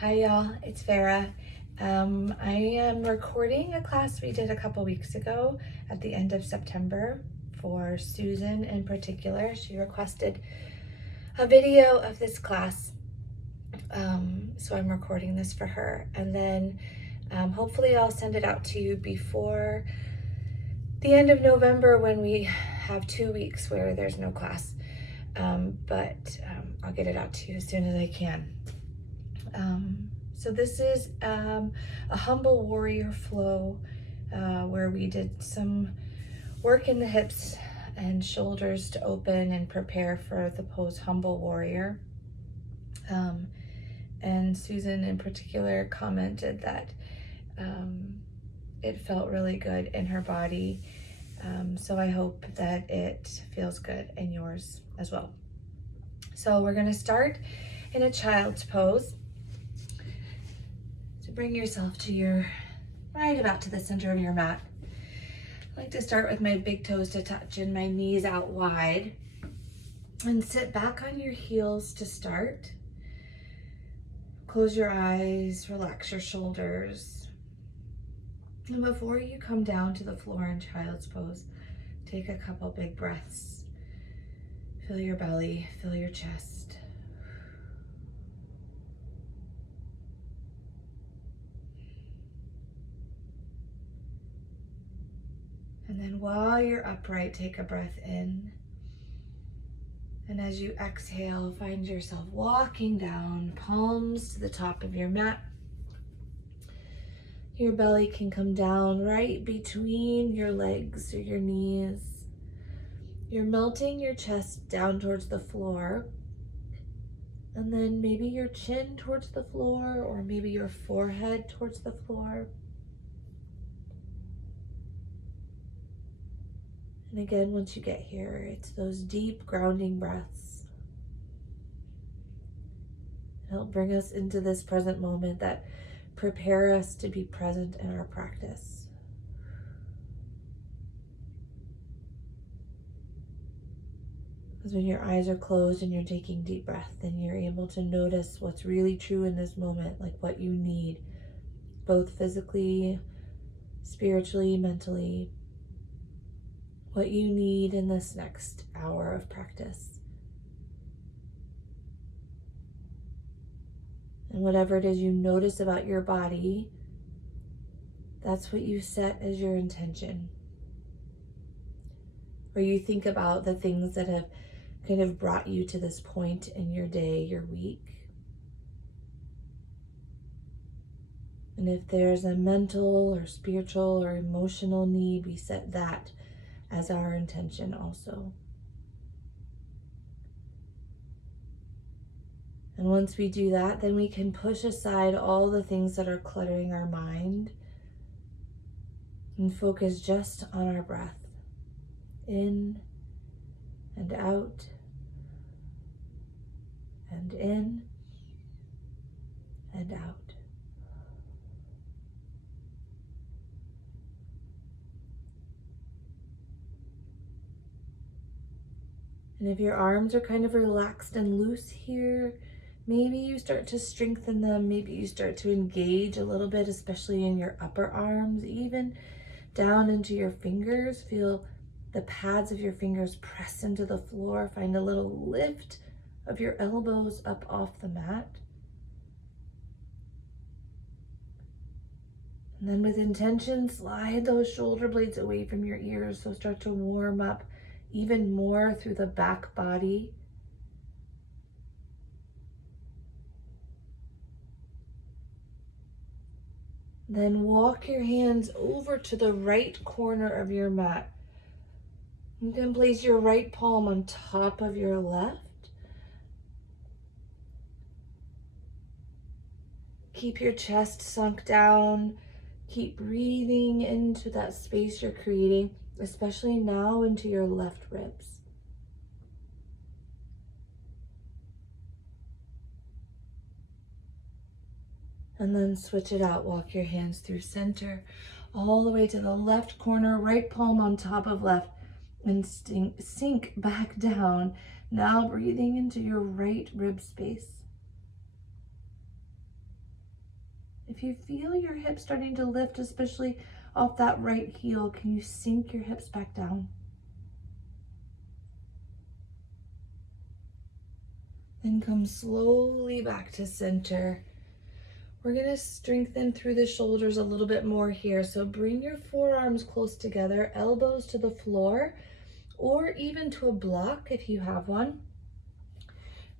Hi y'all, it's Farah. I am recording a class we did a couple weeks ago at the end of September for Susan in particular. She requested a video of this class, so I'm recording this for her, and then hopefully I'll send it out to you before the end of November when we have 2 weeks where there's no class, but I'll get it out to you as soon as I can. So this is a humble warrior flow where we did some work in the hips and shoulders to open and prepare for the pose humble warrior. And Susan in particular commented that it felt really good in her body. So I hope that it feels good in yours as well. So we're going to start in a child's pose. Bring yourself to right about to the center of your mat. I like to start with my big toes to touch and my knees out wide. And sit back on your heels to start. Close your eyes, relax your shoulders. And before you come down to the floor in child's pose, take a couple big breaths. Fill your belly, fill your chest. And then while you're upright, take a breath in. And as you exhale, find yourself walking down, palms to the top of your mat. Your belly can come down right between your legs or your knees. You're melting your chest down towards the floor. And then maybe your chin towards the floor, or maybe your forehead towards the floor. And again, once you get here, it's those deep grounding breaths. Help bring us into this present moment that prepare us to be present in our practice. Because when your eyes are closed and you're taking deep breath, then you're able to notice what's really true in this moment, like what you need, both physically, spiritually, mentally, what you need in this next hour of practice. And whatever it is you notice about your body, that's what you set as your intention. Or you think about the things that have kind of brought you to this point in your day, your week. And if there's a mental or spiritual or emotional need, we set that as our intention also. And once we do that, then we can push aside all the things that are cluttering our mind and focus just on our breath. In and out, and in and out. And if your arms are kind of relaxed and loose here, maybe you start to strengthen them. Maybe you start to engage a little bit, especially in your upper arms, even down into your fingers. Feel the pads of your fingers press into the floor. Find a little lift of your elbows up off the mat. And then with intention, slide those shoulder blades away from your ears. So start to warm up even more through the back body. Then walk your hands over to the right corner of your mat. You can place your right palm on top of your left. Keep your chest sunk down. Keep breathing into that space you're creating, especially now into your left ribs. And then switch it out. Walk your hands through center, all the way to the left corner, right palm on top of left, and sink back down. Now breathing into your right rib space. If you feel your hips starting to lift, especially off that right heel, can you sink your hips back down? Then come slowly back to center. We're gonna strengthen through the shoulders a little bit more here. So bring your forearms close together, elbows to the floor, or even to a block if you have one.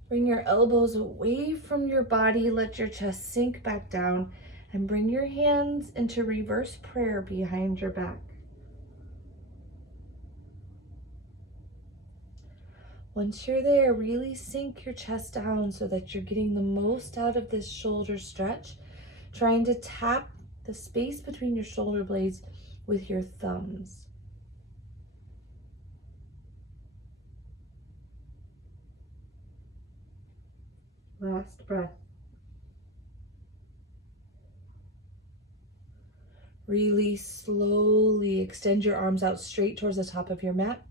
Bring your elbows away from your body, let your chest sink back down, and bring your hands into reverse prayer behind your back. Once you're there, really sink your chest down so that you're getting the most out of this shoulder stretch, trying to tap the space between your shoulder blades with your thumbs. Last breath. Really slowly extend your arms out straight towards the top of your mat.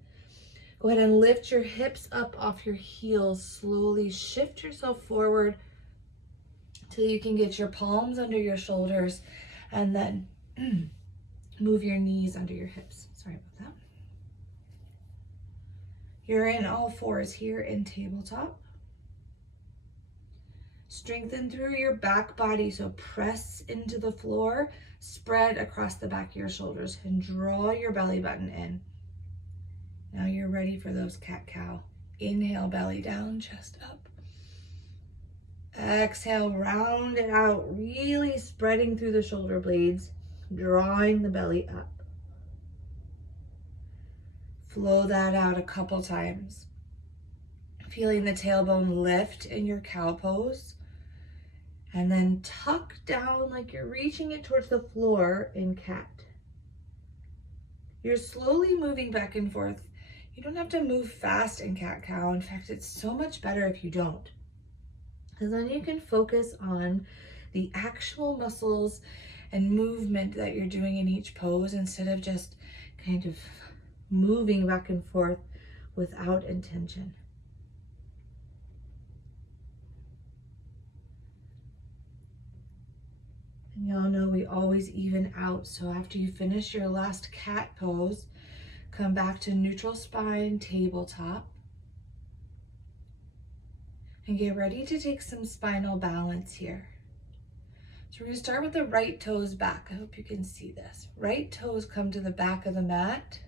Go ahead and lift your hips up off your heels. Slowly shift yourself forward till you can get your palms under your shoulders, and then move your knees under your hips. Sorry about that. You're in all fours here in tabletop. Strengthen through your back body, so press into the floor, spread across the back of your shoulders, and draw your belly button in. Now you're ready for those cat-cow. Inhale, belly down, chest up. Exhale, round it out, really spreading through the shoulder blades, drawing the belly up. Flow that out a couple times. Feeling the tailbone lift in your cow pose. And then tuck down like you're reaching it towards the floor in cat. You're slowly moving back and forth. You don't have to move fast in cat-cow. In fact, it's so much better if you don't. Because then you can focus on the actual muscles and movement that you're doing in each pose instead of just kind of moving back and forth without intention. And y'all know we always even out. So after you finish your last cat pose, come back to neutral spine, tabletop. And get ready to take some spinal balance here. So we're gonna start with the right toes back. I hope you can see this. Right toes come to the back of the mat.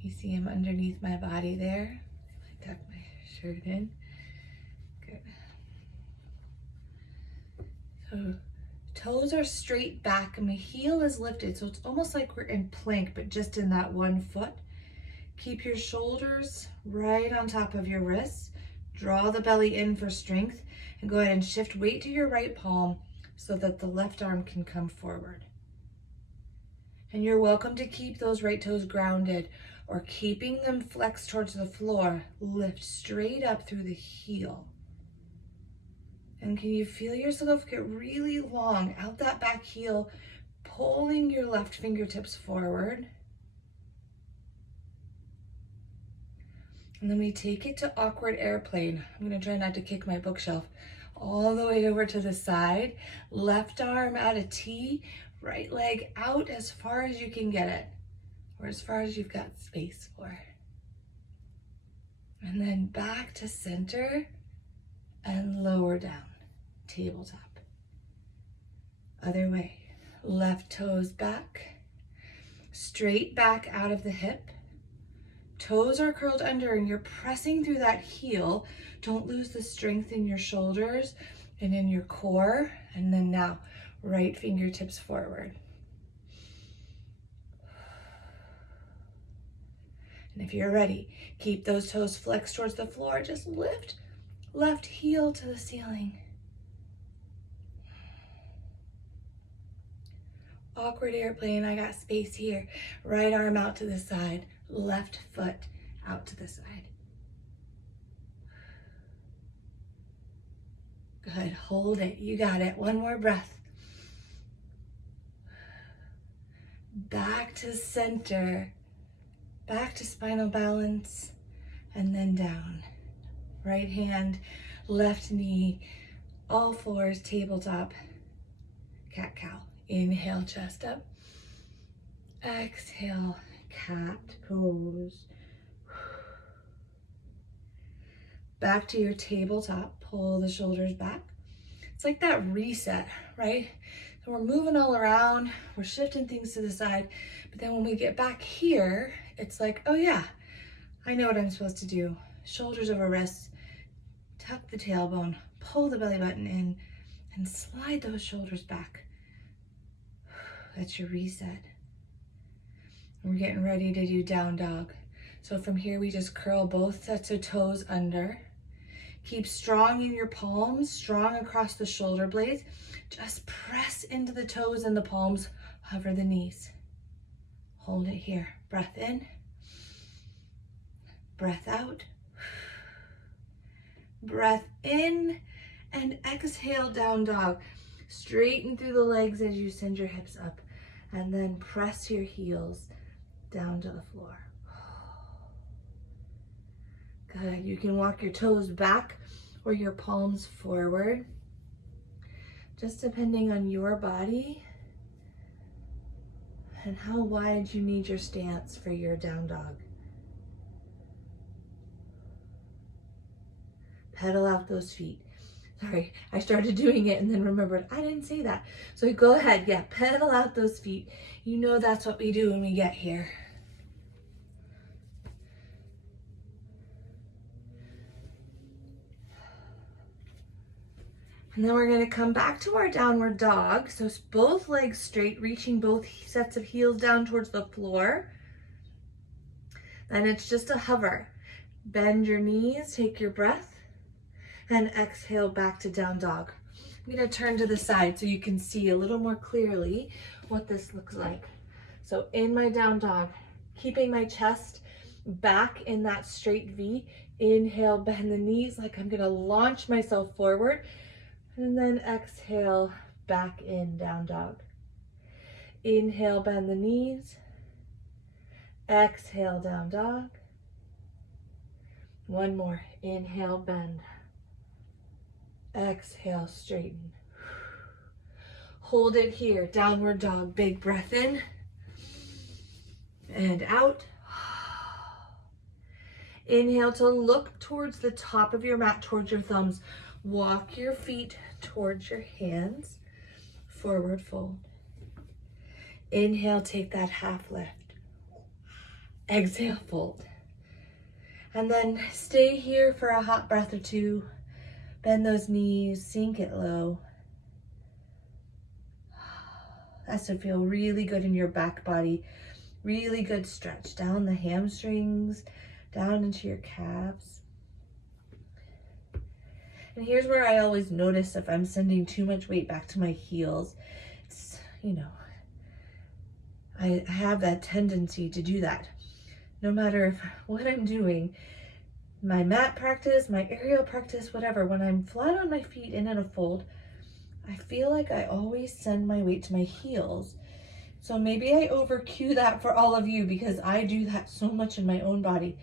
You see them underneath my body there. I tuck my shirt in. Good. So toes are straight back and my heel is lifted. So it's almost like we're in plank, but just in that one foot. Keep your shoulders right on top of your wrists. Draw the belly in for strength and go ahead and shift weight to your right palm so that the left arm can come forward. And you're welcome to keep those right toes grounded or keeping them flexed towards the floor. Lift straight up through the heel. And can you feel yourself get really long out that back heel, pulling your left fingertips forward? And then we take it to awkward airplane. I'm gonna try not to kick my bookshelf. All the way over to the side, left arm at a T, right leg out as far as you can get it, or as far as you've got space for. And then back to center and lower down, tabletop. Other way, left toes back, straight back out of the hip. Toes are curled under and you're pressing through that heel. Don't lose the strength in your shoulders and in your core. And then now, right fingertips forward. And if you're ready, keep those toes flexed towards the floor. Just lift left heel to the ceiling. Awkward airplane, I got space here. Right arm out to the side, left foot out to the side. Good, hold it, you got it. One more breath. Back to center, back to spinal balance, and then down. Right hand, left knee, all fours, tabletop. cat-cow. Inhale, chest up. Exhale, cat pose. Back to your tabletop. Pull the shoulders back. It's like that reset, right? So we're moving all around, we're shifting things to the side, but then when we get back here, it's like, oh yeah, I know what I'm supposed to do. Shoulders over wrists, tuck the tailbone, pull the belly button in, and slide those shoulders back. That's your reset. We're getting ready to do down dog. So from here, we just curl both sets of toes under. Keep strong in your palms, strong across the shoulder blades. Just press into the toes and the palms, hover the knees. Hold it here. Breath in, breath out. Breath in and exhale, down dog. Straighten through the legs as you send your hips up, and then press your heels down to the floor. Good. You can walk your toes back or your palms forward, just depending on your body and how wide you need your stance for your down dog. Pedal out those feet. Sorry, I started doing it and then remembered I didn't say that. So go ahead, yeah, pedal out those feet. You know that's what we do when we get here. And then we're going to come back to our downward dog. So both legs straight, reaching both sets of heels down towards the floor. Then it's just a hover. Bend your knees, take your breath, and exhale back to down dog. I'm going to turn to the side so you can see a little more clearly what this looks like. So in my down dog, keeping my chest back in that straight V. Inhale, bend the knees like I'm going to launch myself forward. And then exhale, back in down dog. Inhale, bend the knees. Exhale, down dog. One more. Inhale, bend. Exhale, straighten. Hold it here. Downward dog. Big breath in and out. Inhale to look towards the top of your mat, towards your thumbs. Walk your feet towards your hands. Forward fold. Inhale, take that half lift. Exhale, fold. And then stay here for a hot breath or two. Bend those knees, sink it low. That should feel really good in your back body. Really good stretch down the hamstrings, down into your calves. And here's where I always notice if I'm sending too much weight back to my heels. It's, I have that tendency to do that. No matter what I'm doing, my mat practice, my aerial practice, whatever, when I'm flat on my feet and in a fold, I feel like I always send my weight to my heels. So maybe I over cue that for all of you because I do that so much in my own body.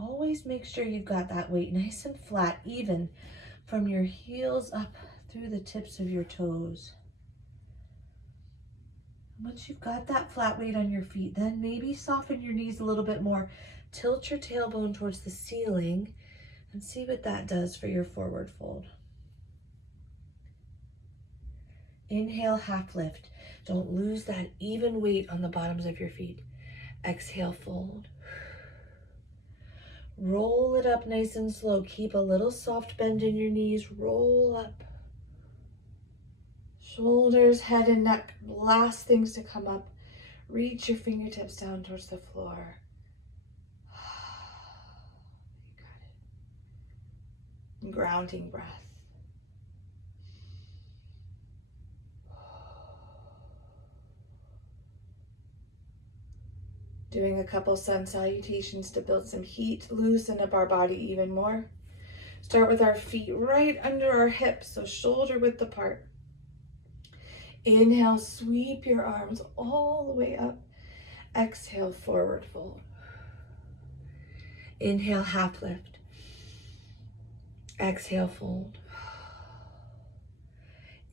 Always make sure you've got that weight nice and flat, even from your heels up through the tips of your toes. Once you've got that flat weight on your feet, then maybe soften your knees a little bit more. Tilt your tailbone towards the ceiling and see what that does for your forward fold. Inhale, half lift. Don't lose that even weight on the bottoms of your feet. Exhale, fold. Roll it up nice and slow. Keep a little soft bend in your knees. Roll up. Shoulders, head, and neck. Last things to come up. Reach your fingertips down towards the floor. You got it. Grounding breath. Doing a couple sun salutations to build some heat, loosen up our body even more. Start with our feet right under our hips, so shoulder width apart. Inhale, sweep your arms all the way up. Exhale, forward fold. Inhale, half lift. Exhale, fold.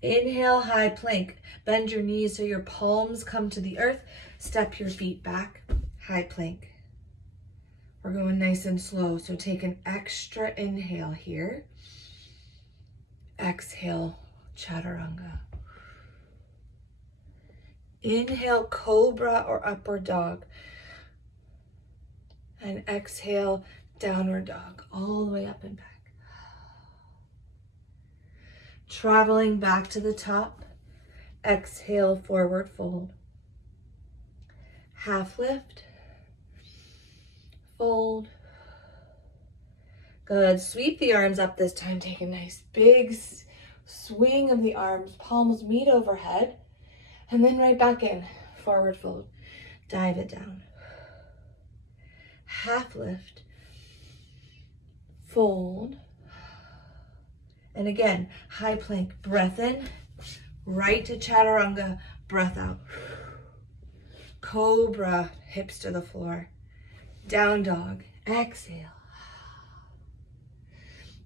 Inhale, high plank. Bend your knees so your palms come to the earth. Step your feet back, high plank. We're going nice and slow, so take an extra inhale here. Exhale, chaturanga. Inhale, cobra or upward dog. And exhale, downward dog, all the way up and back. Traveling back to the top, exhale, forward fold. Half lift, fold. Good, sweep the arms up this time. Take a nice big swing of the arms, palms meet overhead, and then right back in, forward fold. Dive it down. Half lift, fold. And again, high plank, breath in, right to chaturanga, breath out. Cobra, hips to the floor. Down dog, exhale.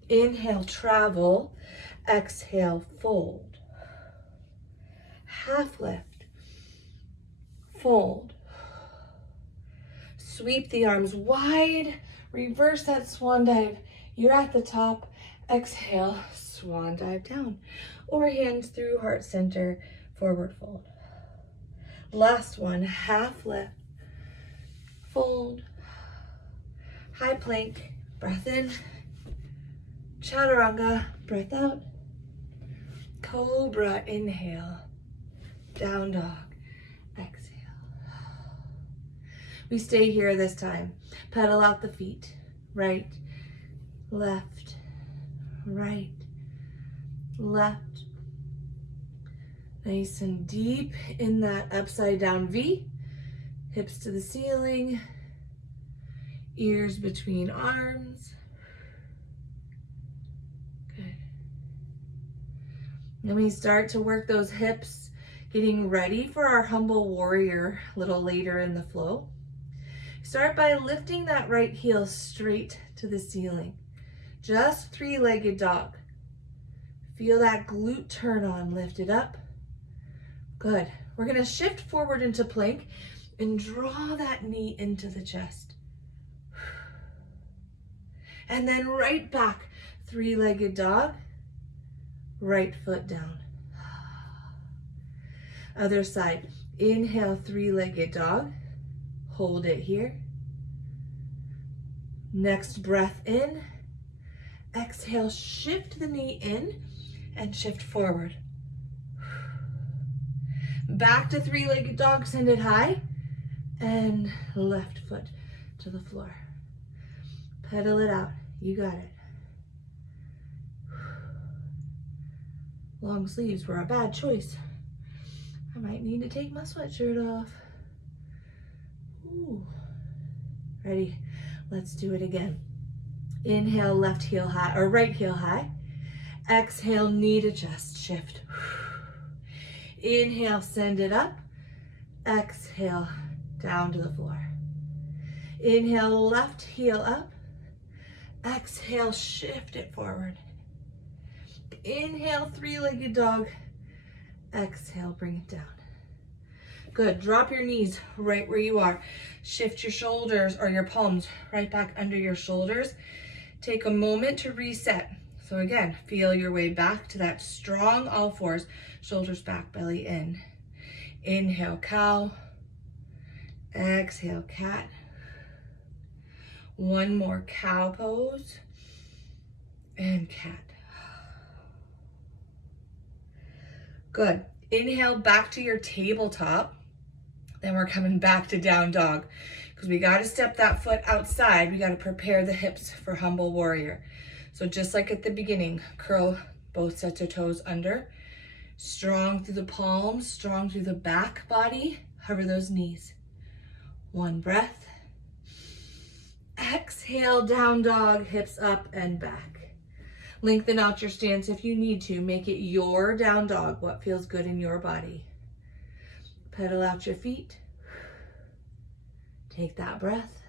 Inhale, travel. Exhale, fold. Half lift, fold. Sweep the arms wide, reverse that swan dive. You're at the top. Exhale, swan dive down, or hands through heart center, forward fold. Last one, half lift, fold, high plank, breath in, chaturanga, breath out, cobra, inhale, down dog, exhale. We stay here this time. Pedal out the feet, right, left, right, left. Nice and deep in that upside down V. Hips to the ceiling. Ears between arms. Good. Then we start to work those hips, getting ready for our humble warrior a little later in the flow. Start by lifting that right heel straight to the ceiling. Just three-legged dog. Feel that glute turn on, lift it up. Good. We're gonna shift forward into plank and draw that knee into the chest. And then right back, three-legged dog, right foot down. Other side, inhale, three-legged dog, hold it here. Next breath in. Exhale, shift the knee in and shift forward. Back to three-legged dog, send it high, and left foot to the floor. Pedal it out, you got it. Long sleeves were a bad choice. I might need to take my sweatshirt off. Ooh. Ready? Let's do it again. Inhale, left heel high, or right heel high. Exhale, knee to chest, shift. Inhale, send it up. Exhale, down to the floor. Inhale, left heel up. Exhale, shift it forward. Inhale, three-legged dog. Exhale, bring it down. Good, drop your knees right where you are. Shift your shoulders or your palms right back under your shoulders. Take a moment to reset. So again, feel your way back to that strong all fours, shoulders back, belly in. Inhale, cow. Exhale, cat. One more cow pose and cat. Good. Inhale back to your tabletop. Then we're coming back to down dog because we got to step that foot outside. We got to prepare the hips for humble warrior. So just like at the beginning, curl both sets of toes under. Strong through the palms, strong through the back body. Hover those knees. One breath. Exhale, down dog, hips up and back. Lengthen out your stance if you need to. Make it your down dog, what feels good in your body. Pedal out your feet. Take that breath.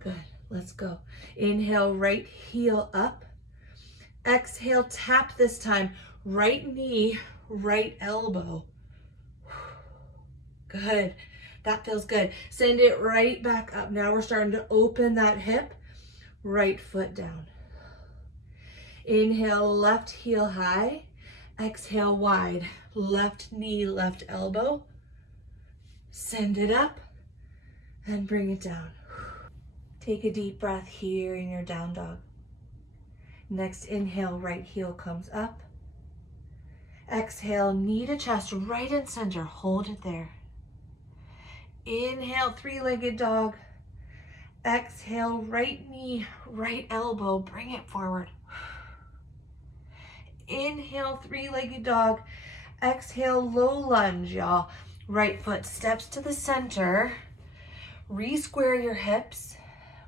Good, let's go. Inhale, right heel up. Exhale, tap this time. Right knee, right elbow. Good. That feels good. Send it right back up. Now we're starting to open that hip. Right foot down. Inhale, left heel high. Exhale, wide. Left knee, left elbow. Send it up and bring it down. Take a deep breath here in your down dog. Next inhale, right heel comes up. Exhale, knee to chest, right in center. Hold it there. Inhale, three-legged dog. Exhale, right knee, right elbow. Bring it forward. Inhale, three-legged dog. Exhale, low lunge, y'all. Right foot steps to the center. Re-square your hips,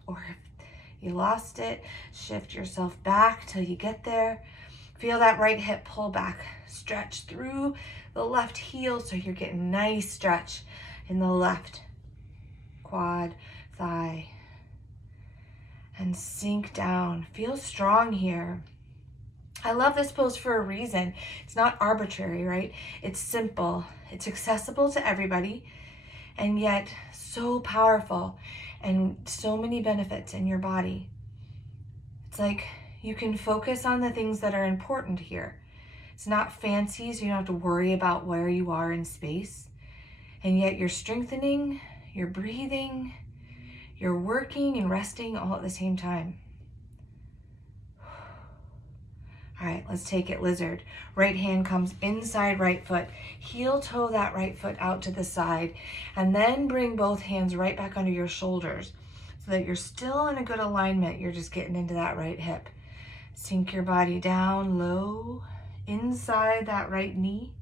or if you lost it, shift yourself back till you get there. Feel that right hip pull back. Stretch through the left heel so you're getting nice stretch in the left quad, thigh. And sink down. Feel strong here. I love this pose for a reason. It's not arbitrary, right? It's simple. It's accessible to everybody, and yet so powerful and so many benefits in your body. It's like you can focus on the things that are important here. It's not fancy, so you don't have to worry about where you are in space. And yet you're strengthening, you're breathing, you're working and resting all at the same time. All right, let's take it, lizard. Right hand comes inside right foot. Heel toe that right foot out to the side. And then bring both hands right back under your shoulders so that you're still in a good alignment. You're just getting into that right hip. Sink your body down low inside that right knee.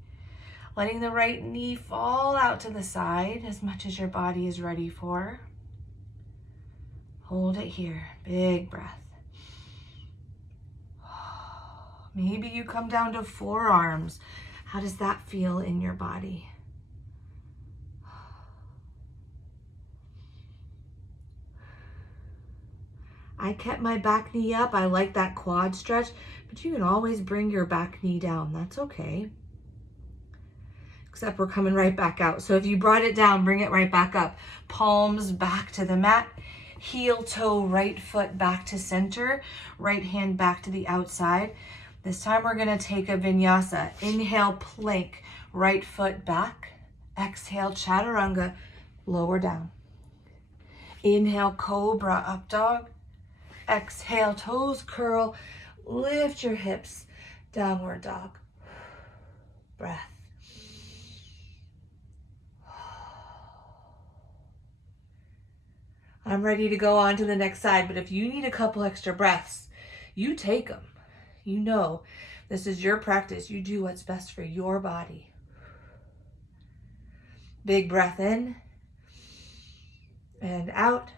Letting the right knee fall out to the side as much as your body is ready for. Hold it here. Big breath. Maybe you come down to forearms. How does that feel in your body? I kept my back knee up. I like that quad stretch, but you can always bring your back knee down. That's okay. Except we're coming right back out. So if you brought it down, bring it right back up. Palms back to the mat. Heel toe, right foot back to center. Right hand back to the outside. This time we're gonna take a vinyasa. Inhale, plank, right foot back. Exhale, chaturanga, lower down. Inhale, cobra, up dog. Exhale, toes curl, lift your hips, downward dog. Breath. I'm ready to go on to the next side, but if you need a couple extra breaths, you take them. You know, this is your practice. You do what's best for your body. Big breath in and out.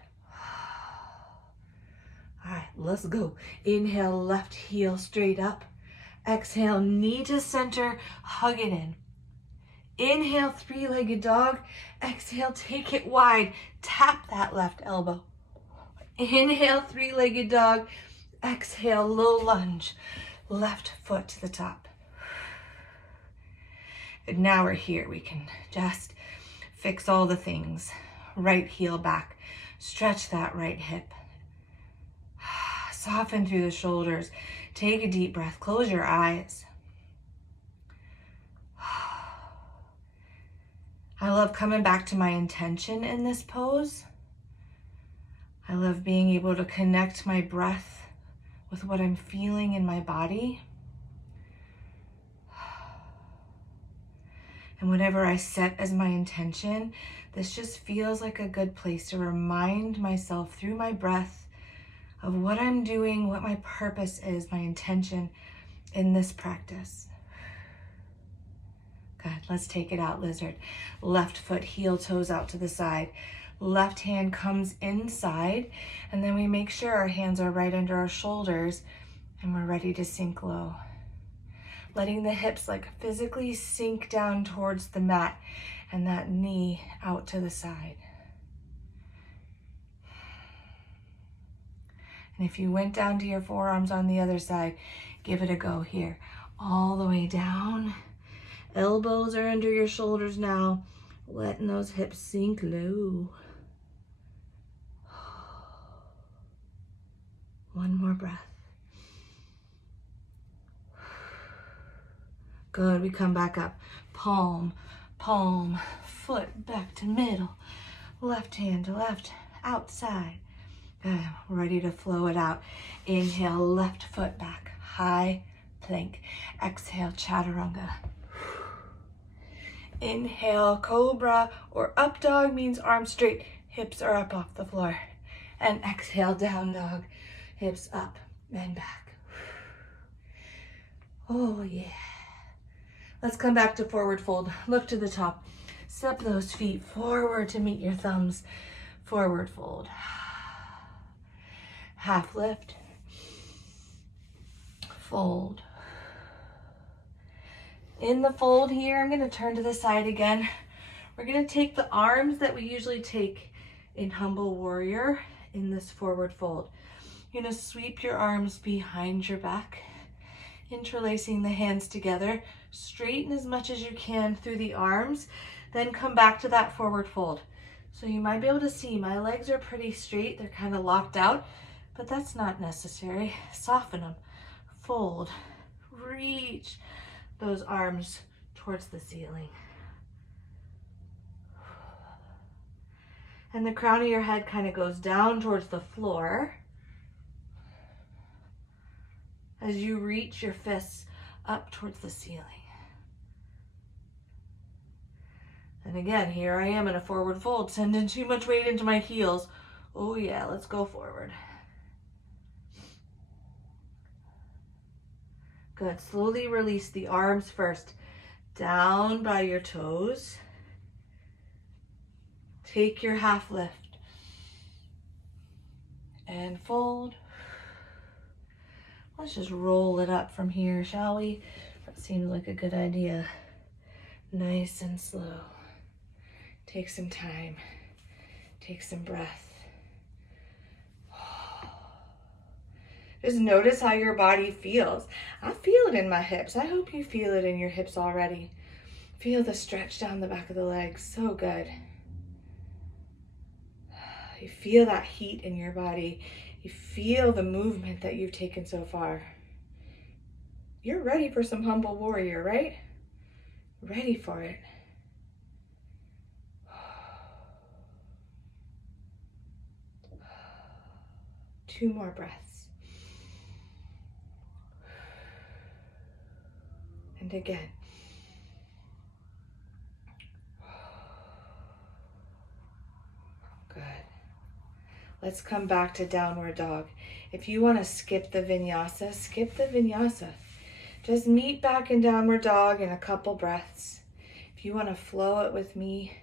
All right, let's go. Inhale, left heel straight up. Exhale, knee to center, hug it in. Inhale, three-legged dog. Exhale, take it wide. Tap that left elbow. Inhale, three-legged dog. Exhale, low lunge. Left foot to the top. And now we're here. We can just fix all the things. Right heel back. Stretch that right hip. Soften through the shoulders. Take a deep breath. Close your eyes. I love coming back to my intention in this pose. I love being able to connect my breath with what I'm feeling in my body. And whatever I set as my intention, this just feels like a good place to remind myself through my breath of what I'm doing, what my purpose is, my intention in this practice. Good, let's take it out, lizard. Left foot, heel toes out to the side. Left hand comes inside, and then we make sure our hands are right under our shoulders and we're ready to sink low. Letting the hips like physically sink down towards the mat and that knee out to the side. And if you went down to your forearms on the other side, give it a go here. All the way down. Elbows are under your shoulders now. Letting those hips sink low. One more breath. Good, we come back up. Palm, palm, foot back to middle. Left hand to left, outside. Good, ready to flow it out. Inhale, left foot back, high plank. Exhale, chaturanga. Inhale, cobra or up dog means arms straight, hips are up off the floor. And exhale, down dog, hips up and back. Oh yeah. Let's come back to forward fold. Look to the top. Step those feet forward to meet your thumbs. Forward fold. Half lift. Fold. In the fold here, I'm going to turn to the side again. We're going to take the arms that we usually take in Humble Warrior in this forward fold. You're going to sweep your arms behind your back, interlacing the hands together. Straighten as much as you can through the arms, then come back to that forward fold. So you might be able to see my legs are pretty straight. They're kind of locked out, but that's not necessary. Soften them. Fold. Reach those arms towards the ceiling. And the crown of your head kind of goes down towards the floor as you reach your fists up towards the ceiling. And again, here I am in a forward fold, sending too much weight into my heels. Oh yeah, let's go forward. Good, slowly release the arms first, down by your toes. Take your half lift and fold. Let's just roll it up from here, shall we? That seems like a good idea. Nice and slow. Take some time. Take some breath. Just notice how your body feels. I feel it in my hips. I hope you feel it in your hips already. Feel the stretch down the back of the legs. So good. You feel that heat in your body. You feel the movement that you've taken so far. You're ready for some Humble Warrior, right? Ready for it. Two more breaths. And again. Good. Let's come back to downward dog. If you want to skip the vinyasa, skip the vinyasa. Just meet back in downward dog in a couple breaths. If you want to flow it with me,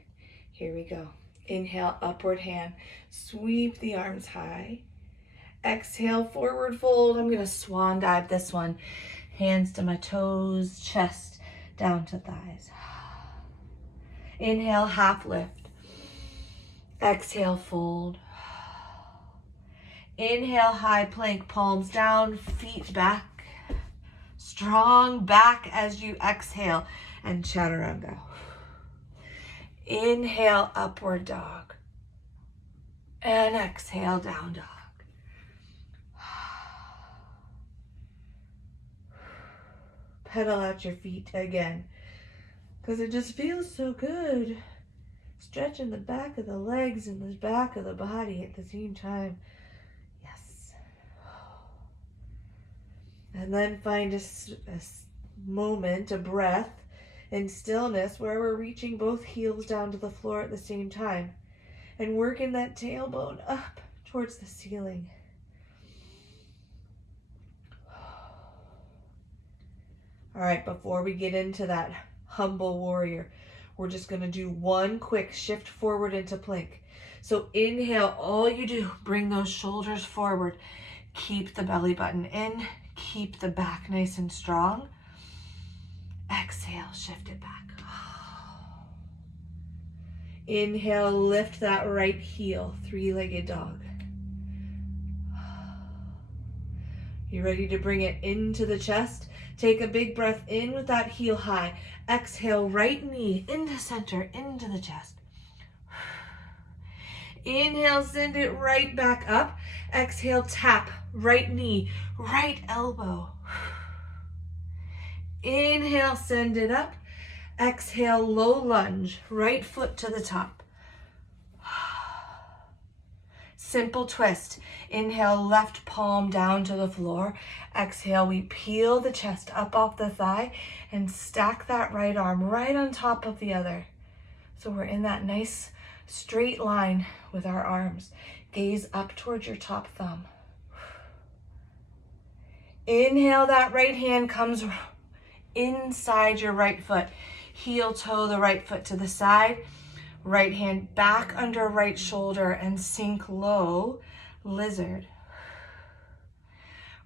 here we go. Inhale, upward hand. Sweep the arms high. Exhale, forward fold. I'm going to swan dive this one. Hands to my toes, chest down to thighs. Inhale, half lift. Exhale, fold. Inhale, high plank, palms down, feet back. Strong back as you exhale and chaturanga. Inhale, upward dog. And exhale, down dog. Pedal out your feet again, because it just feels so good. Stretching the back of the legs and the back of the body at the same time. Yes. And then find a moment, a breath in stillness where we're reaching both heels down to the floor at the same time and working that tailbone up towards the ceiling. All right, before we get into that Humble Warrior, we're just going to do one quick shift forward into plank. So inhale, all you do, bring those shoulders forward. Keep the belly button in. Keep the back nice and strong. Exhale, shift it back. Inhale, lift that right heel, three-legged dog. You ready to bring it into the chest? Take a big breath in with that heel high. Exhale, right knee into center, into the chest. Inhale, send it right back up. Exhale, tap, right knee, right elbow. Inhale, send it up. Exhale, low lunge, right foot to the top. Simple twist. Inhale, left palm down to the floor. Exhale, we peel the chest up off the thigh and stack that right arm right on top of the other. So we're in that nice straight line with our arms. Gaze up towards your top thumb. Inhale, that right hand comes inside your right foot. Heel toe the right foot to the side. Right hand back under right shoulder and sink low, lizard.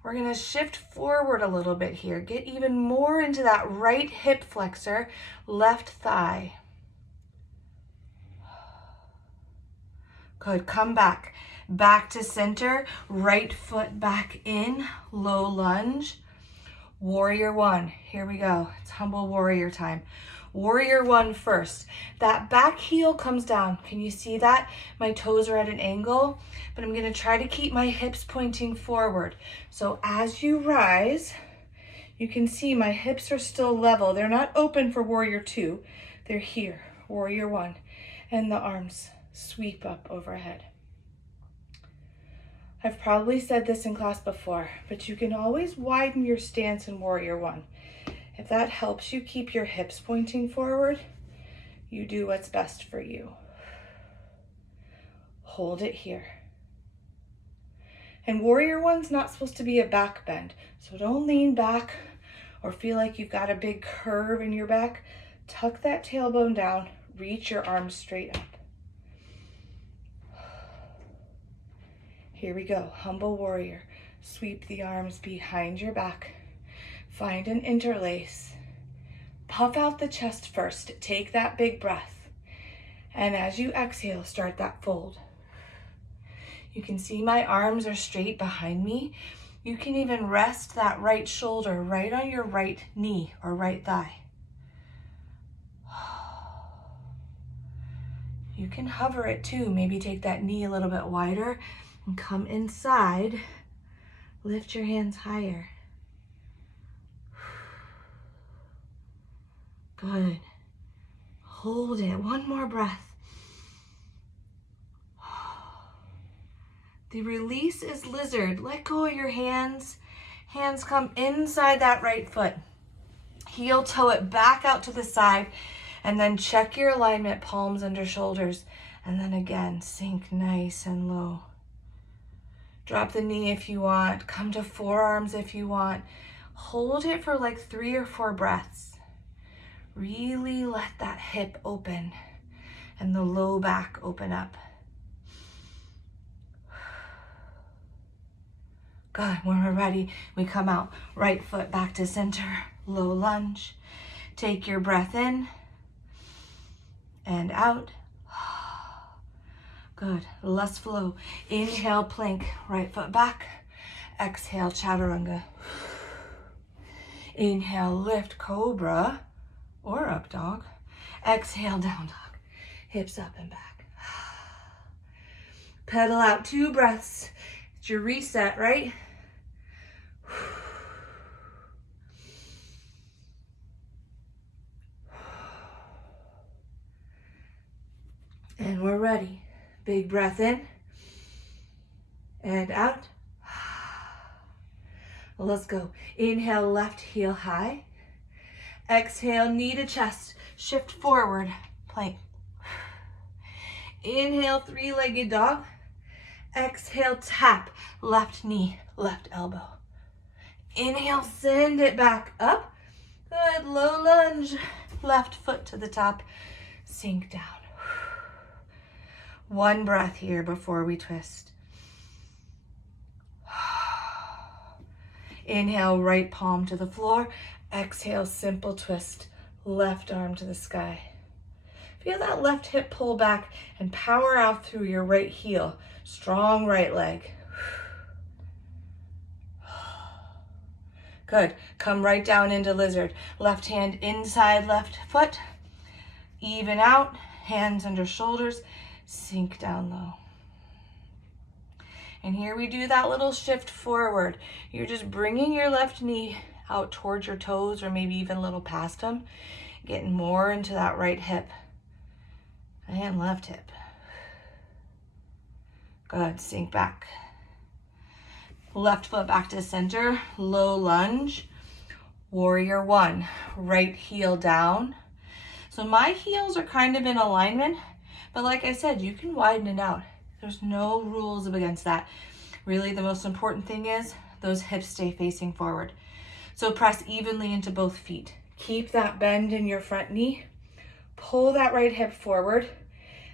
We're gonna shift forward a little bit here. Get even more into that right hip flexor, left thigh. Good, come back. Back to center, right foot back in, low lunge. Warrior one, here we go. It's humble warrior time. Warrior one first. That back heel comes down. Can you see that? My toes are at an angle, but I'm gonna try to keep my hips pointing forward. So as you rise, you can see my hips are still level. They're not open for warrior two. They're here, warrior one. And the arms sweep up overhead. I've probably said this in class before, but you can always widen your stance in warrior one. If that helps you keep your hips pointing forward, you do what's best for you. Hold it here. And warrior one's not supposed to be a back bend, so don't lean back or feel like you've got a big curve in your back. Tuck that tailbone down, reach your arms straight up. Here we go, humble warrior. Sweep the arms behind your back. Find an interlace. Puff out the chest first. Take that big breath. And as you exhale, start that fold. You can see my arms are straight behind me. You can even rest that right shoulder right on your right knee or right thigh. You can hover it too. Maybe take that knee a little bit wider and come inside. Lift your hands higher. Good. Hold it. One more breath. The release is lizard. Let go of your hands. Hands come inside that right foot. Heel toe it back out to the side, and then check your alignment, palms under shoulders. And then again, sink nice and low. Drop the knee if you want. Come to forearms if you want. Hold it for like 3 or 4 breaths. Really let that hip open and the low back open up. Good, when we're ready, we come out. Right foot back to center, low lunge. Take your breath in and out. Good, less flow. Inhale, plank, right foot back. Exhale, chaturanga. Inhale, lift, cobra or up dog. Exhale, down dog. Hips up and back. Pedal out 2 breaths. It's your reset, right? And we're ready. Big breath in and out. Let's go. Inhale, left heel high. Exhale, knee to chest. Shift forward, plank. Inhale, 3-legged dog. Exhale, tap, left knee, left elbow. Inhale, send it back up. Good, low lunge. Left foot to the top. Sink down. One breath here before we twist. Inhale, right palm to the floor. Exhale, simple twist. Left arm to the sky. Feel that left hip pull back and power out through your right heel. Strong right leg. Good. Come right down into lizard. Left hand inside left foot. Even out. Hands under shoulders. Sink down low. And here we do that little shift forward. You're just bringing your left knee out towards your toes, or maybe even a little past them. Getting more into that right hip and left hip. Good. Sink back. Left foot back to center, low lunge, warrior one, right heel down. So my heels are kind of in alignment, but like I said, you can widen it out. There's no rules against that. Really, the most important thing is those hips stay facing forward. So press evenly into both feet. Keep that bend in your front knee. Pull that right hip forward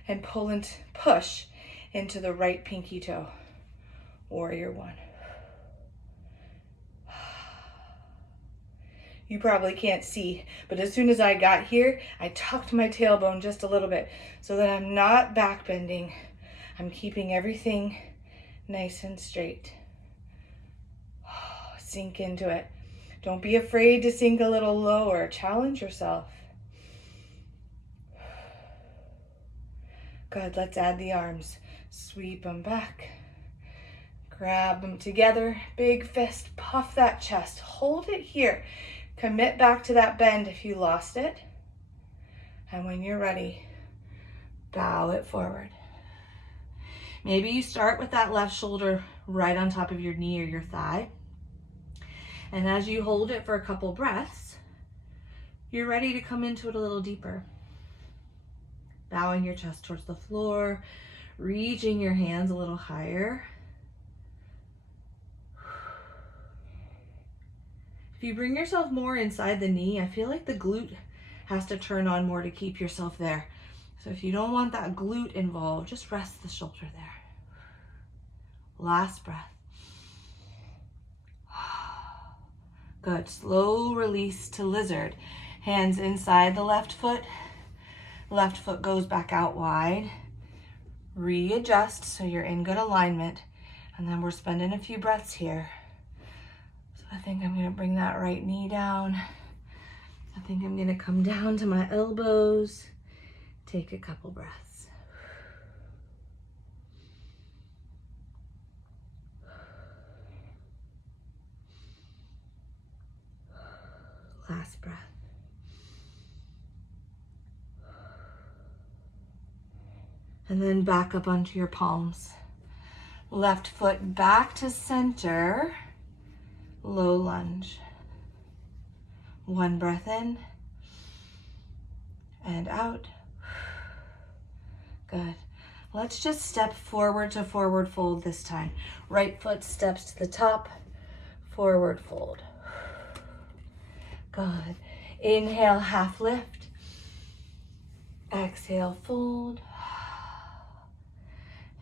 and push into the right pinky toe. Warrior one. You probably can't see, but as soon as I got here, I tucked my tailbone just a little bit so that I'm not back bending. I'm keeping everything nice and straight. Sink into it. Don't be afraid to sink a little lower. Challenge yourself. Good, let's add the arms. Sweep them back. Grab them together. Big fist, puff that chest. Hold it here. Commit back to that bend if you lost it. And when you're ready, bow it forward. Maybe you start with that left shoulder right on top of your knee or your thigh. And as you hold it for a couple breaths, you're ready to come into it a little deeper. Bowing your chest towards the floor, reaching your hands a little higher. If you bring yourself more inside the knee, I feel like the glute has to turn on more to keep yourself there. So if you don't want that glute involved, just rest the shoulder there. Last breath. Good. Slow release to lizard. Hands inside the left foot. Left foot goes back out wide. Readjust so you're in good alignment. And then we're spending a few breaths here. So I think I'm going to bring that right knee down. I think I'm going to come down to my elbows. Take a couple breaths. Last breath. And then back up onto your palms. Left foot back to center. Low lunge. One breath in and out. Good. Let's just step forward to forward fold this time. Right foot steps to the top, forward fold. Good. Inhale, half lift. Exhale, fold.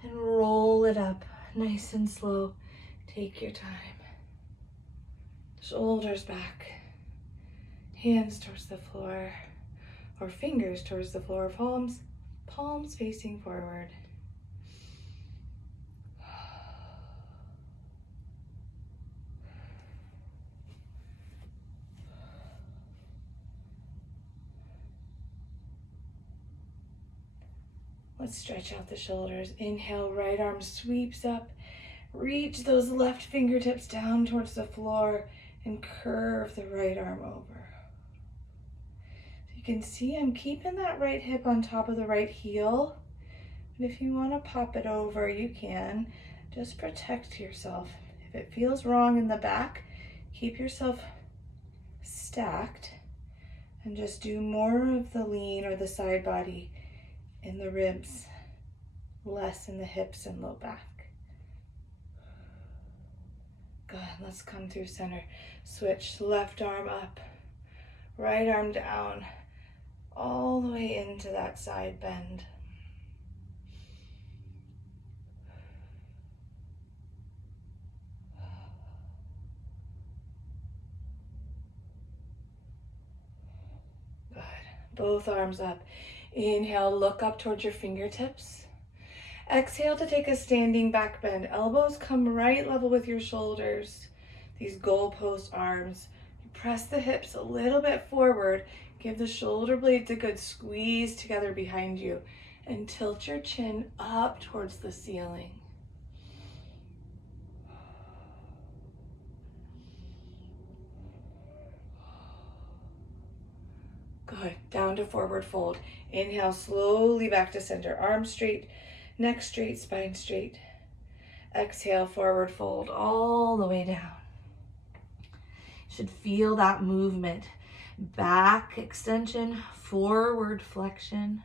And roll it up nice and slow. Take your time. Shoulders back. Hands towards the floor, or fingers towards the floor. Palms facing forward. Let's stretch out the shoulders. Inhale, right arm sweeps up. Reach those left fingertips down towards the floor and curve the right arm over. So you can see I'm keeping that right hip on top of the right heel. And if you want to pop it over, you can. Just protect yourself. If it feels wrong in the back, keep yourself stacked and just do more of the lean or the side body in the ribs, less in the hips and low back. Good, let's come through center. Switch, left arm up, right arm down, all the way into that side bend. Good, both arms up. Inhale, look up towards your fingertips. Exhale to take a standing back bend. Elbows come right level with your shoulders. these goalpost arms. Press the hips a little bit forward. Give the shoulder blades a good squeeze together behind you, and tilt your chin up towards the ceiling. Good. Down to forward fold. Inhale slowly back to center. Arms straight, neck straight, spine straight. Exhale, forward fold all the way down. Should feel that movement. Back extension, forward flexion.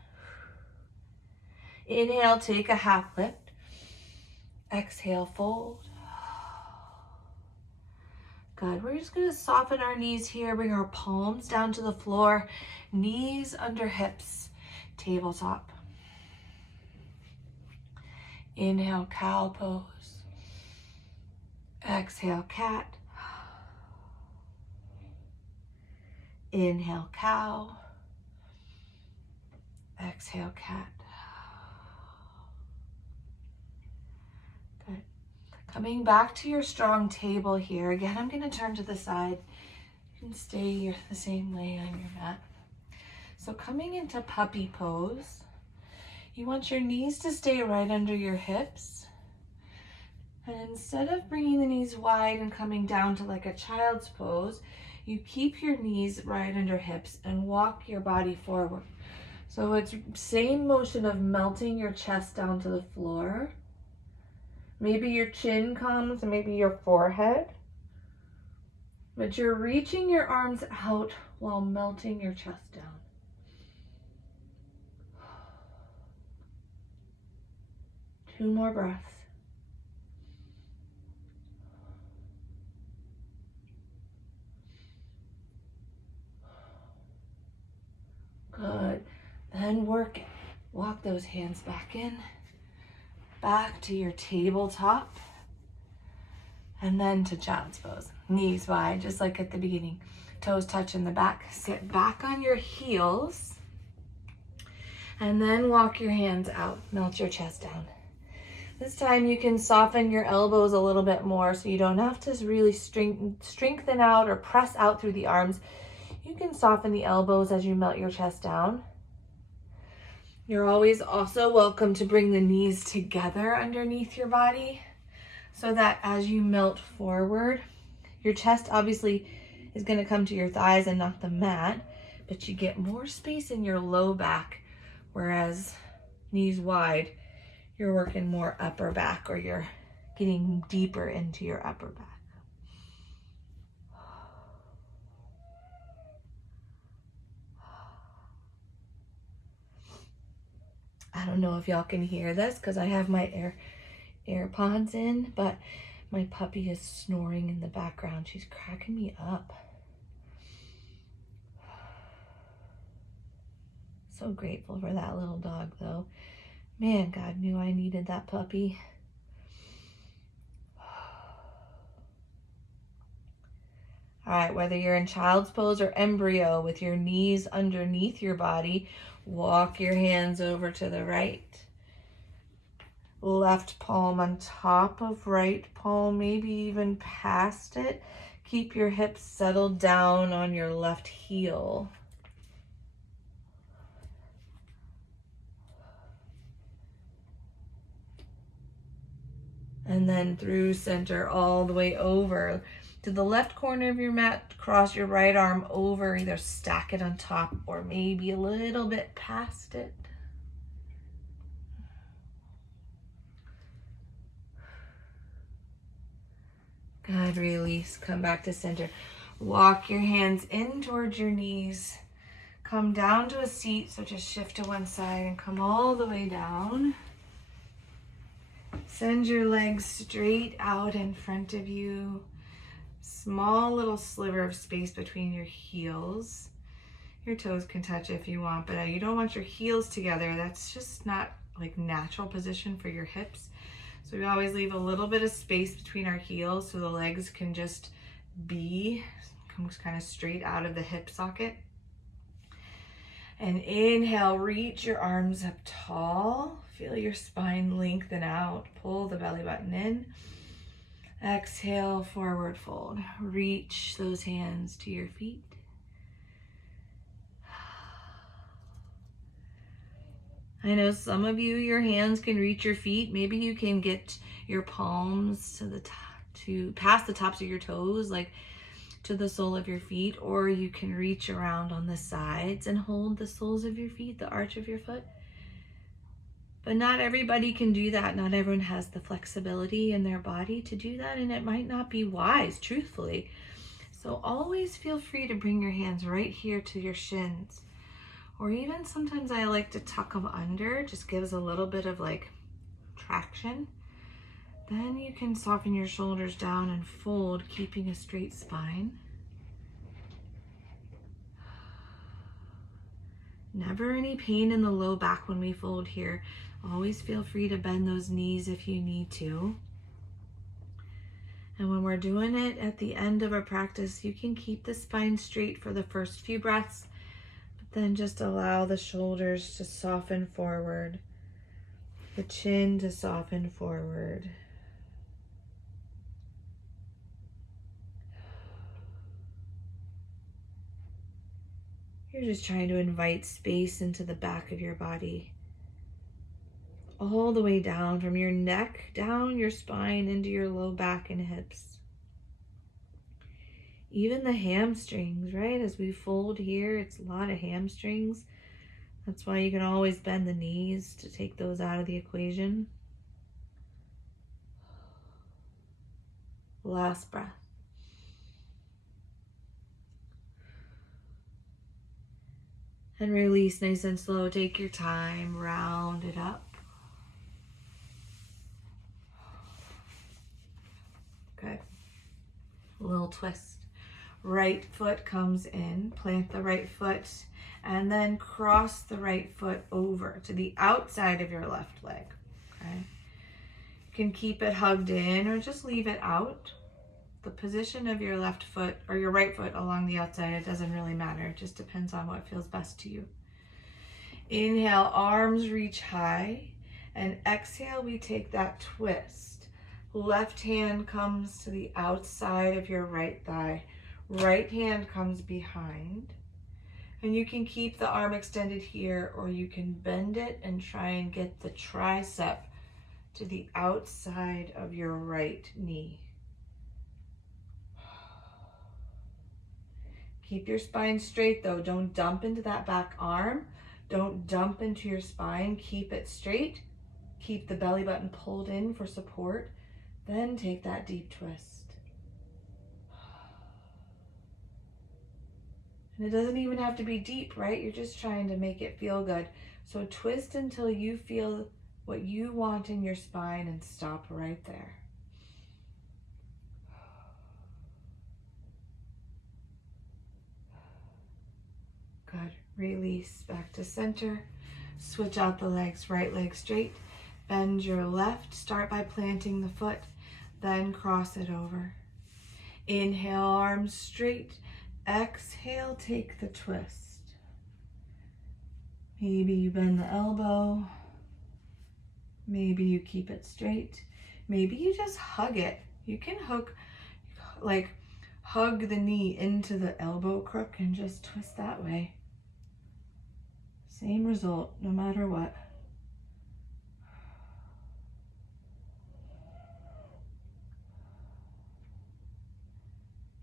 Inhale, take a half lift. Exhale, fold. Good. We're just going to soften our knees here. Bring our palms down to the floor. Knees under hips. Tabletop. Inhale, cow pose. Exhale, cat. Inhale, cow. Exhale, cat. Good. Coming back to your strong table here. Again, I'm going to turn to the side. You can stay the same way on your mat. So coming into puppy pose, you want your knees to stay right under your hips. And instead of bringing the knees wide and coming down to like a child's pose, you keep your knees right under hips and walk your body forward. So it's same motion of melting your chest down to the floor. Maybe your chin comes and maybe your forehead. But you're reaching your arms out while melting your chest down. Two more breaths. Good. Then work it. Walk those hands back in. Back to your tabletop. And then to child's pose. Knees wide, just like at the beginning. Toes touch in the back. Sit back on your heels. And then walk your hands out. Melt your chest down. This time you can soften your elbows a little bit more so you don't have to really strengthen out or press out through the arms. You can soften the elbows as you melt your chest down. You're always also welcome to bring the knees together underneath your body so that as you melt forward, your chest obviously is going to come to your thighs and not the mat, but you get more space in your low back, whereas knees wide, you're working more upper back or you're getting deeper into your upper back. I don't know if y'all can hear this because I have my AirPods in, but my puppy is snoring in the background. She's cracking me up. So grateful for that little dog though. Man, God knew I needed that puppy. All right, whether you're in child's pose or embryo with your knees underneath your body, walk your hands over to the right. Left palm on top of right palm, maybe even past it. Keep your hips settled down on your left heel. And then through center all the way over to the left corner of your mat. Cross your right arm over, either stack it on top or maybe a little bit past it. Good, release, come back to center. Walk your hands in towards your knees. Come down to a seat, so just shift to one side and come all the way down. Send your legs straight out in front of you. Small little sliver of space between your heels. Your toes can touch if you want, but you don't want your heels together. That's just not like natural position for your hips. So we always leave a little bit of space between our heels so the legs can just come kind of straight out of the hip socket. And inhale, reach your arms up tall. Feel your spine lengthen out. Pull the belly button in. Exhale, forward fold. Reach those hands to your feet. I know some of you, your hands can reach your feet. Maybe you can get your palms to the top, to past the tops of your toes, like to the sole of your feet, or you can reach around on the sides and hold the soles of your feet, the arch of your foot. But not everybody can do that. Not everyone has the flexibility in their body to do that, and it might not be wise, truthfully. So always feel free to bring your hands right here to your shins. Or even sometimes I like to tuck them under, just gives a little bit of like traction. Then you can soften your shoulders down and fold, keeping a straight spine. Never any pain in the low back when we fold here. Always feel free to bend those knees if you need to. And when we're doing it at the end of our practice, you can keep the spine straight for the first few breaths, but then just allow the shoulders to soften forward, the chin to soften forward. You're just trying to invite space into the back of your body, all the way down from your neck, down your spine, into your low back and hips. Even the hamstrings, right? As we fold here, it's a lot of hamstrings. That's why you can always bend the knees to take those out of the equation. Last breath. And release nice and slow. Take your time, round it up. Good. A little twist. Right foot comes in, plant the right foot, and then cross the right foot over to the outside of your left leg. Okay. You can keep it hugged in or just leave it out. The position of your left foot or your right foot along the outside, it doesn't really matter. It just depends on what feels best to you. Inhale, arms reach high, and exhale, we take that twist. Left hand comes to the outside of your right thigh. Right hand comes behind. And you can keep the arm extended here, or you can bend it and try and get the tricep to the outside of your right knee. Keep your spine straight though. Don't dump into that back arm. Don't dump into your spine. Keep it straight. Keep the belly button pulled in for support. Then take that deep twist. And it doesn't even have to be deep, right? You're just trying to make it feel good. So twist until you feel what you want in your spine and stop right there. Good. Release back to center. Switch out the legs. Right leg straight. Bend your left. Start by planting the foot. Then cross it over. Inhale, arms straight. Exhale, take the twist. Maybe you bend the elbow. Maybe you keep it straight. Maybe you just hug it. You can hug the knee into the elbow crook and just twist that way. Same result, no matter what.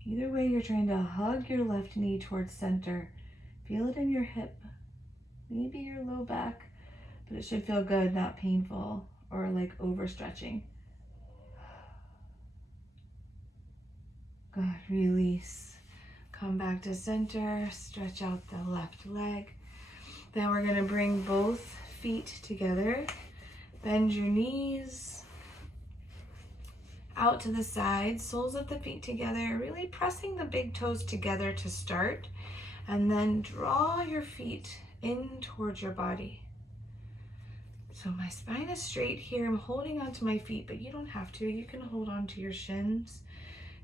Either way, you're trying to hug your left knee towards center. Feel it in your hip, maybe your low back, but it should feel good, not painful or like overstretching. Good, release. Come back to center, stretch out the left leg. Then we're gonna bring both feet together. Bend your knees out to the side, soles of the feet together, really pressing the big toes together to start. And then draw your feet in towards your body. So my spine is straight here. I'm holding onto my feet, but you don't have to. You can hold on to your shins.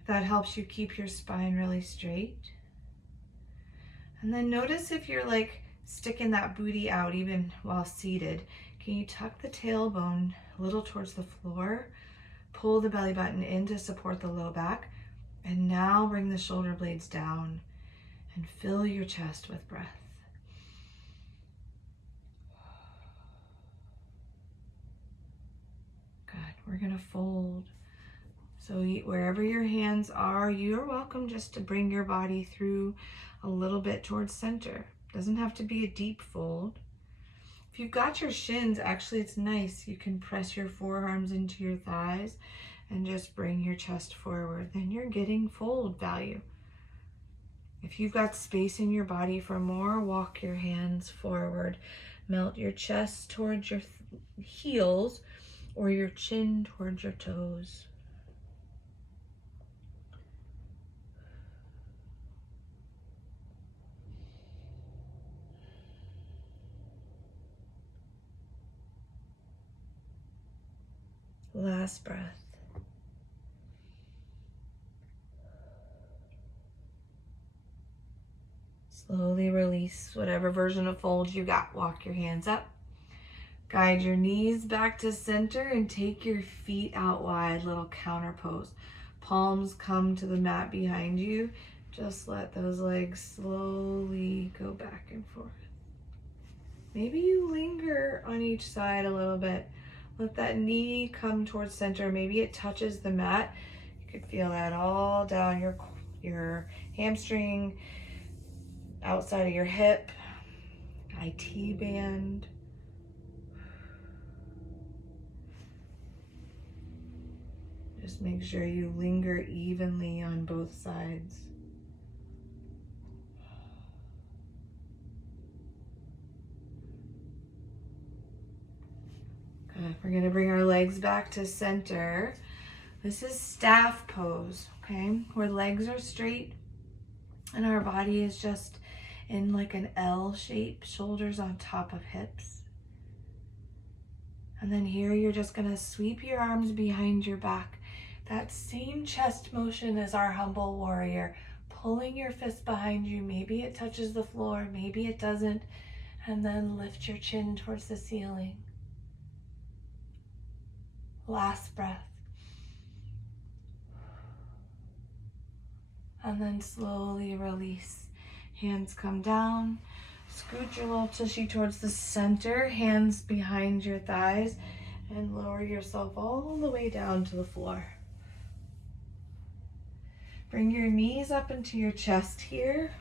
That helps you keep your spine really straight. And then notice if you're like sticking that booty out even while seated. Can you tuck the tailbone a little towards the floor? Pull the belly button in to support the low back. And now bring the shoulder blades down and fill your chest with breath. Good. We're going to fold. So wherever your hands are, you're welcome just to bring your body through a little bit towards center. Doesn't have to be a deep fold. If you've got your shins, actually it's nice. You can press your forearms into your thighs and just bring your chest forward. Then you're getting fold value. If you've got space in your body for more, walk your hands forward. Melt your chest towards your heels or your chin towards your toes. Last breath. Slowly release whatever version of fold you got. Walk your hands up. Guide your knees back to center and take your feet out wide, little counter pose. Palms come to the mat behind you. Just let those legs slowly go back and forth. Maybe you linger on each side a little bit. Let that knee come towards center. Maybe it touches the mat. You could feel that all down your hamstring, outside of your hip, IT band. Just make sure you linger evenly on both sides. Good. We're going to bring our legs back to center. This is staff pose, okay? Where legs are straight and our body is just in like an L shape, shoulders on top of hips. And then here you're just going to sweep your arms behind your back. That same chest motion as our humble warrior, pulling your fist behind you. Maybe it touches the floor, maybe it doesn't. And then lift your chin towards the ceiling. Last breath. And then slowly release. Hands come down. Scoot your little tushy towards the center. Hands behind your thighs. And lower yourself all the way down to the floor. Bring your knees up into your chest here.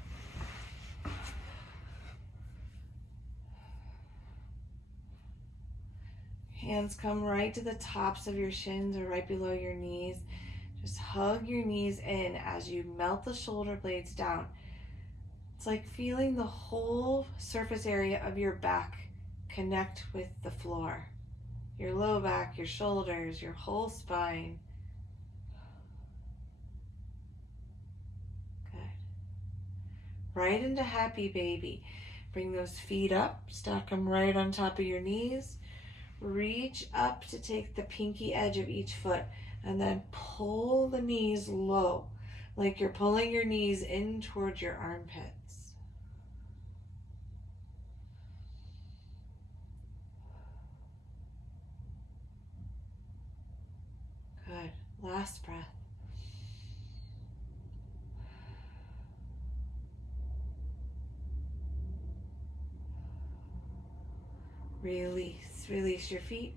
Hands come right to the tops of your shins or right below your knees. Just hug your knees in as you melt the shoulder blades down. It's like feeling the whole surface area of your back connect with the floor. Your low back, your shoulders, your whole spine. Good. Right into happy baby. Bring those feet up, stack them right on top of your knees. Reach up to take the pinky edge of each foot and then pull the knees low, like you're pulling your knees in towards your armpits. Good. Last breath. Release your feet.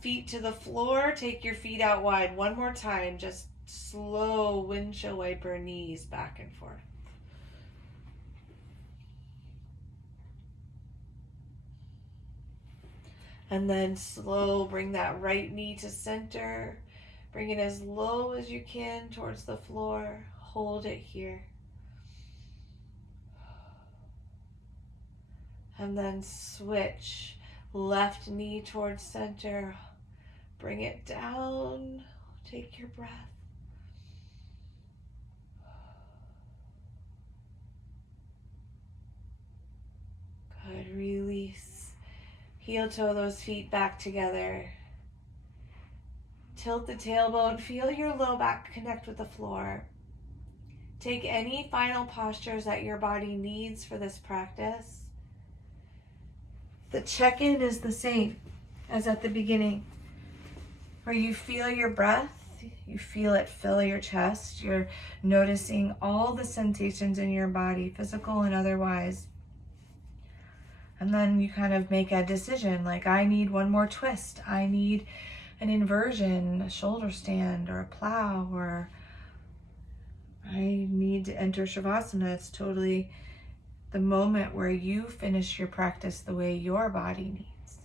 Feet to the floor. Take your feet out wide. One more time. Just slow windshield wiper knees back and forth. And then slow, bring that right knee to center. Bring it as low as you can towards the floor. Hold it here. And then switch. Left knee towards center. Bring it down. Take your breath. Good. Release. Heel toe those feet back together. Tilt the tailbone. Feel your low back connect with the floor. Take any final postures that your body needs for this practice. The check-in is the same as at the beginning. where you feel your breath, you feel it fill your chest, you're noticing all the sensations in your body, physical and otherwise. And then you kind of make a decision, like, I need one more twist, I need an inversion, a shoulder stand, or a plow, or I need to enter Shavasana. It's totally the moment where you finish your practice the way your body needs.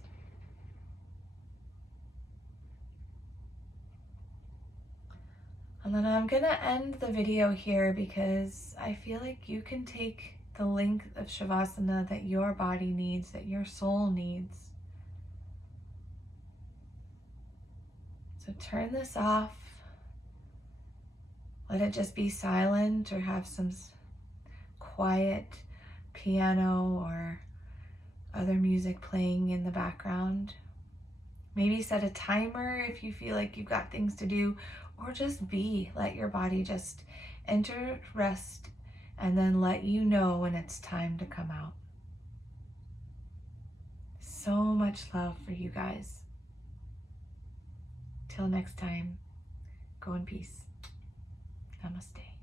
And then I'm gonna end the video here because I feel like you can take the length of Shavasana that your body needs, that your soul needs. So turn this off. Let it just be silent, or have some quiet piano or other music playing in the background. Maybe set a timer if you feel like you've got things to do, or just be. Let your body just enter rest and then let you know when it's time to come out. So much love for you guys. Till next time, go in peace. Namaste.